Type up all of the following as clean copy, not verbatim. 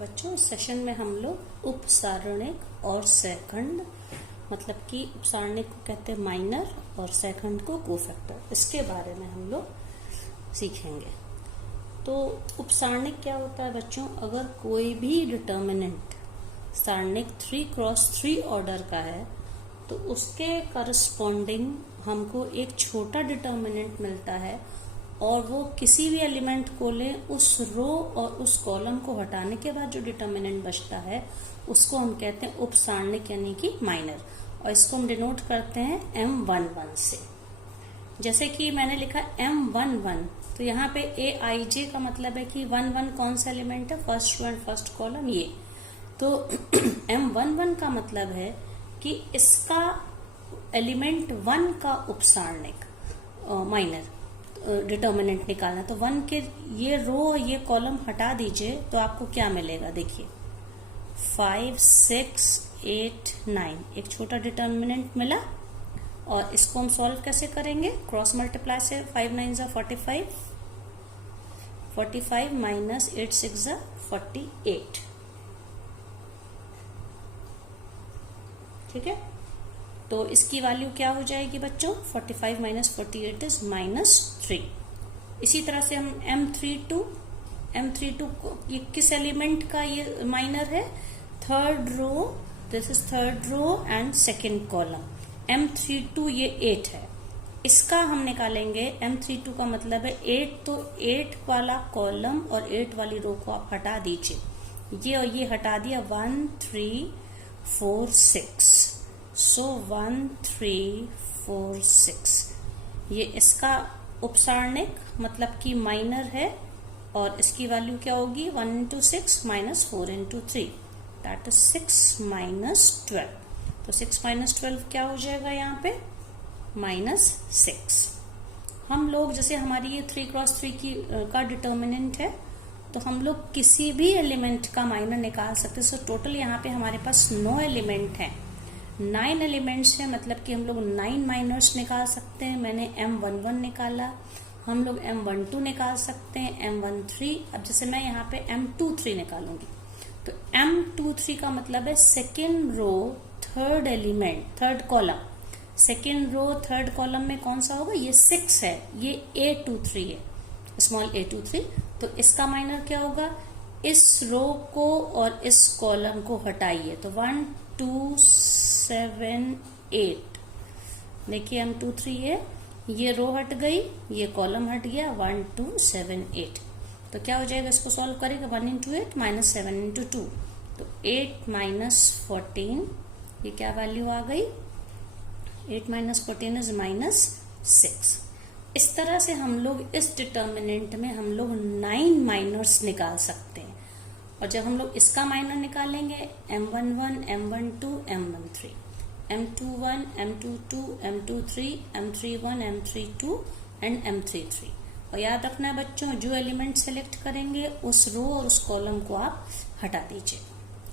बच्चों इस सेशन में हम लोग उपसारणिक और सैकंड मतलब कि उपसारणिक को कहते हैं माइनर और सैकंड को कोफैक्टर, इसके बारे में हम लोग सीखेंगे। तो उपसारणिक क्या होता है बच्चों? अगर कोई भी डिटर्मिनेंट सारणिक 3x3 ऑर्डर का है तो उसके करस्पॉन्डिंग हमको एक छोटा डिटर्मिनेंट मिलता है और वो किसी भी एलिमेंट को ले, उस रो और उस कॉलम को हटाने के बाद जो डिटर्मिनेंट बचता है उसको हम कहते हैं उपसारणिक यानी कि माइनर, और इसको हम डिनोट करते हैं M11 से। जैसे कि मैंने लिखा M11, तो यहाँ पे AIJ का मतलब है कि 11 कौन सा एलिमेंट है? First row and first column ये। तो M11 का मतलब है कि इसका एलिमेंट 1 का उपसारणिक माइनर डिटर्मिनेंट निकालना। तो 1 के ये रो ये कॉलम हटा दीजिए तो आपको क्या मिलेगा? देखिए 5, 6, 8, 9 एक छोटा डिटर्मिनेंट मिला। और इसको हम सॉल्व कैसे करेंगे? क्रॉस मल्टीप्लाई से 5 9 जा 45, 45 माइनस 8 6 जा 48। ठीक है, तो इसकी वैल्यू क्या हो जाएगी बच्चों? 45 माइनस 48 इज -3। इसी तरह से हम M32 को ये किस एलिमेंट का ये माइनर है? Third row, this is third row and second column. M32 ये 8 है, इसका हम निकालेंगे। M32 का मतलब है 8, तो 8 वाला कॉलम और 8 वाली रो को आप हटा दीजिए। ये और ये हटा दिया, 1 3 4 6, सो 1 3 4 6 ये इसका उपसारणिक मतलब कि माइनर है। और इसकी वैल्यू क्या होगी? 1 into 6 minus 4 into 3, that is 6 minus 12। तो 6 minus 12 क्या हो जाएगा यहाँ पे? -6। हम लोग जैसे हमारी ये 3x3 का डिटर्मिनेंट है, तो हम लोग किसी भी एलिमेंट का माइनर निकाल सकते हैं। सो टोटल यहाँ पे हमारे पास 9 एलिमेंट हैं, 9 एलिमेंट्स हैं, मतलब कि हम लोग 9 माइनर्स निकाल सकते हैं। मैंने M11 निकाला, हम लोग M12 निकाल सकते हैं, M13। अब जैसे मैं यहाँ पे M23 निकालूंगी, तो M23 का मतलब है second row third element third column. Second row third column में कौन सा होगा? ये 6 है, ये A23 है, स्मॉल A23। तो इसका माइनर क्या होगा? इस रो को और इस कॉलम को हटाइए, तो 1 2 7 8। देखिए M23 है, ये रो हट गई, ये कॉलम हट गया, 1 2 7 8। तो क्या हो जाएगा? इसको सॉल्व करेगा, 1 into 8 minus 7 into 2, तो 8 minus 14, ये क्या वैल्यू आ गई? 8 minus 14 is -6। इस तरह से हम लोग इस डिटर्मिनेंट में हम लोग 9 माइनर्स निकाल सकते हैं। और जब हम लोग इसका माइनर निकालेंगे, M11, M12, M13, M21, M22, M23, M31, M32 and M33। और याद रखना है बच्चों, जो एलिमेंट सेलेक्ट करेंगे उस रो और उस कॉलम को आप हटा दीजिए।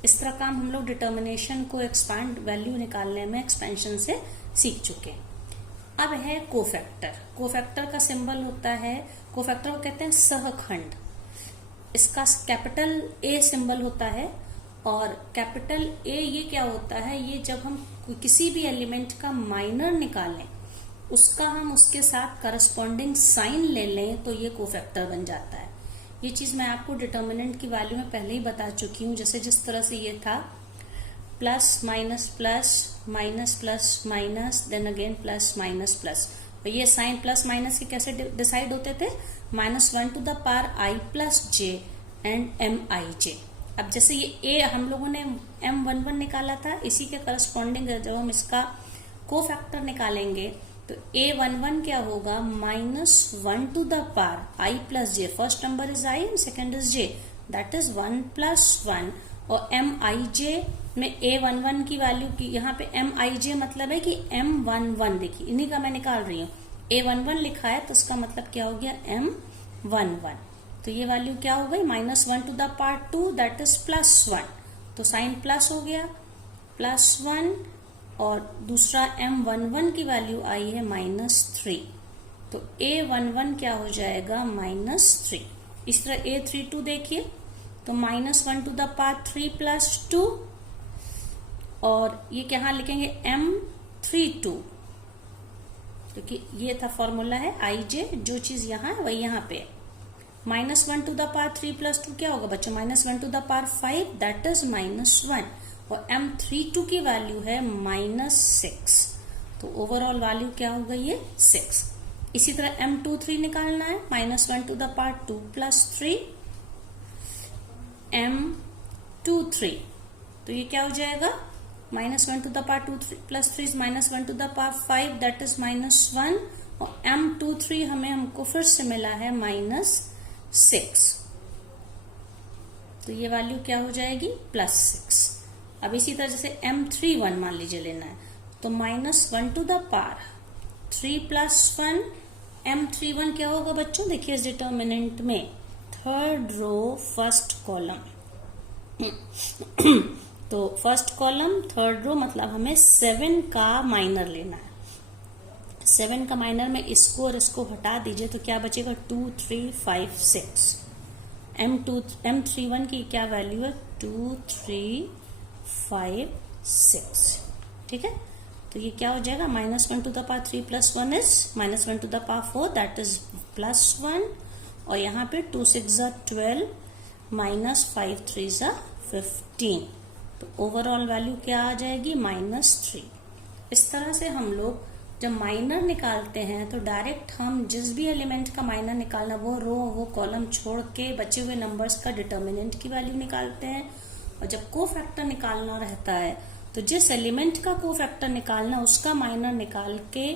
इस तरह काम हम लोग डिटर्मिनेशन को एक्सपांड वैल्यू निकालने में एक्सपेंशन से सीख चुके हैं। अब है कोफैक्टर। कोफैक्टर का सिंबल होता है, कोफैक्टर को कहते हैं सहखंड। इसका कैपिटल A सिंबल होता है, और कैपिटल A ये क्या होता है? ये जब हम किसी भी एलिमेंट का माइनर निकालें, उसका हम उसके साथ करस्पॉन्डिंग साइन ले लें, तो ये कोफैक्टर बन जाता है। ये चीज मैं आपको डिटर्मिनेंट की वैल्यू में पहले ही बता चुकी हूँ। जैसे जिस तरह से ये था plus minus plus minus plus minus, then again plus minus plus. तो ये साइन प्लस माइनस के कैसे डिसाइड होते थे? -1 to the power I plus j and MIJ। अब जैसे ये A हम लोगों ने M11 निकाला था, इसी के करस्पॉन्डिंग जब हम इसका कोफैक्टर निकालेंगे तो A11 क्या होगा? -1 to the power I plus j, first number is I and second is j, that is 1 + 1। और MIJ में A11 की वैल्यू की, यहाँ पे MIJ मतलब है कि M11, देखिए इन्हीं का मैं निकाल रही हूँ। A11 लिखा है तो इसका मतलब क्या हो गया? M11। तो ये वैल्यू क्या हो गई? -1 to the power 2, that is +1। तो साइन प्लस हो गया, +1। और दूसरा M11 की वैल्यू आई है -3, तो A11 क्या हो जाएगा? -3। इस तरह A32 देखिए, तो -1 टू द पावर 3 + 2, और ये क्या लिखेंगे M32, क्योंकि ये था फॉर्मूला है IJ, जो चीज यहाँ है वही यहाँ पे है। -1 टू द पावर 3 + 2 क्या होगा बच्चों, -1 to the power 5, that is -1, और M32 की वैल्यू है -6, तो ओवरऑल वैल्यू क्या हो गई है 6। इसी तरह M23 निकालना है, -1 टू द पावर 2 + 3 M23, तो ये क्या हो जाएगा, -1 to the power 2 + 3 -1 to the power 5, that is -1, और M23 हमको फिर से मिला है -6, तो ये वैल्यू क्या हो जाएगी +6। अब इसी तरह जैसे M31 मान लीजिए लेना है, तो -1 टू द पावर 3 + 1, M31 क्या होगा बच्चों, देखिए इस डिटर्मिनेंट में थर्ड रो फर्स्ट कॉलम, तो फर्स्ट कॉलम थर्ड रो मतलब हमें 7 का माइनर लेना है। 7 का माइनर में इसको और इसको हटा दीजिए तो क्या बचेगा 2 3 5 6। M31 की क्या वैल्यू है 2 3 5 6, ठीक है। तो ये क्या हो जाएगा, -1 to the power 3 + 1 is -1 to the power 4, that is +1, और यहाँ पे 2 6 = 12 -5 3 = 15, तो ओवरऑल वैल्यू क्या आ जाएगी -3। इस तरह से हम लोग जब माइनर निकालते हैं तो डायरेक्ट हम जिस भी एलिमेंट का माइनर निकालना, वो रो वो कॉलम छोड़ के बचे हुए नंबर्स का डिटर्मिनेंट की वैल्यू निकालते हैं, और जब कोफैक्टर निकालना रहता है तो जिस एलिमेंट का कोफैक्टर निकालना उसका माइनर निकाल के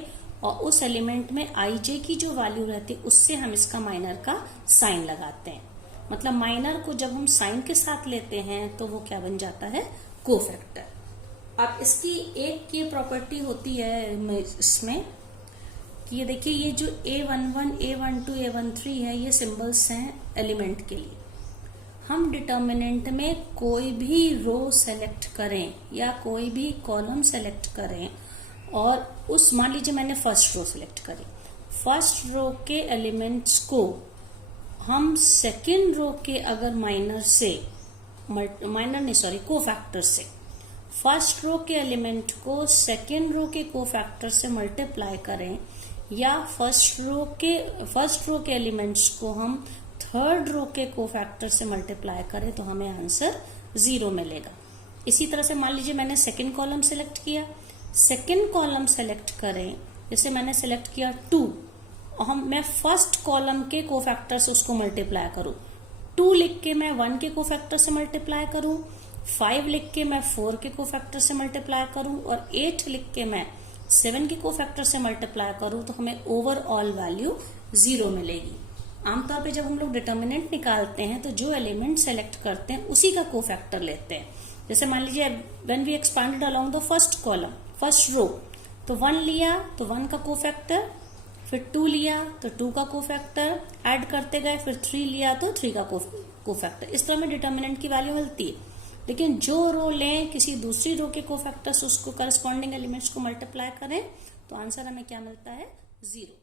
और उस एलिमेंट में IJ की जो वैल्यू रहती है उससे हम इसका माइनर का साइन लगाते हैं। मतलब माइनर को जब हम साइन के साथ लेते हैं तो वो क्या बन जाता है, कोफैक्टर। अब इसकी एक ये प्रॉपर्टी होती है इसमें कि ये देखिए, ये जो A11, A12, A13 है, ये सिंबल्स हैं एलिमेंट के लिए। हम डिटर्मिनेंट में कोई भी रो सेलेक्ट करें या कोई भी कॉलम सेलेक्ट करें, और उस मान लीजिए मैंने फर्स्ट रो सेलेक्ट करी, फर्स्ट रो के एलिमेंट्स को हम सेकेंड रो के अगर कोफैक्टर से फर्स्ट रो के एलिमेंट को सेकेंड रो के कोफैक्टर से मल्टीप्लाई करें, या फर्स्ट रो के एलिमेंट्स को हम थर्ड रो के कोफैक्टर से मल्टीप्लाई करें तो हमें आंसर 0 मिलेगा। इसी तरह से मान लीजिए मैंने सेकेंड कॉलम सेलेक्ट किया, सेकेंड कॉलम सेलेक्ट करें, जैसे मैंने सेलेक्ट किया 2, और मैं फर्स्ट कॉलम के कोफैक्टर से उसको मल्टीप्लाई करूं, 2 लिख के मैं 1 के कोफैक्टर से मल्टीप्लाई करूं, 5 लिख के मैं 4 के कोफैक्टर से मल्टीप्लाई करूं, और 8 लिख के मैं 7 के कोफैक्टर से मल्टीप्लाई करूं, तो हमें ओवरऑल वैल्यू 0 मिलेगी। आमतौर पे जब हम लोग डिटर्मिनेंट निकालते हैं तो जो एलिमेंट सेलेक्ट करते हैं उसी का कोफैक्टर लेते हैं। जैसे मान लीजिए when we expanded along the first column, first row, तो 1 लिया तो 1 का कोफैक्टर, फिर 2 लिया तो 2 का कोफैक्टर, ऐड करते गए, फिर 3 लिया तो 3 का कोफैक्टर। इस तरह में डिटर्मिनेंट की वैल्यू मिलती है। लेकिन जो रो लें किसी दूसरी रो के कोफैक्टर से उसको करस्पॉन्डिंग एलिमेंट्स को मल्टीप्लाई करें तो आंसर हमें क्या मिलता है 0।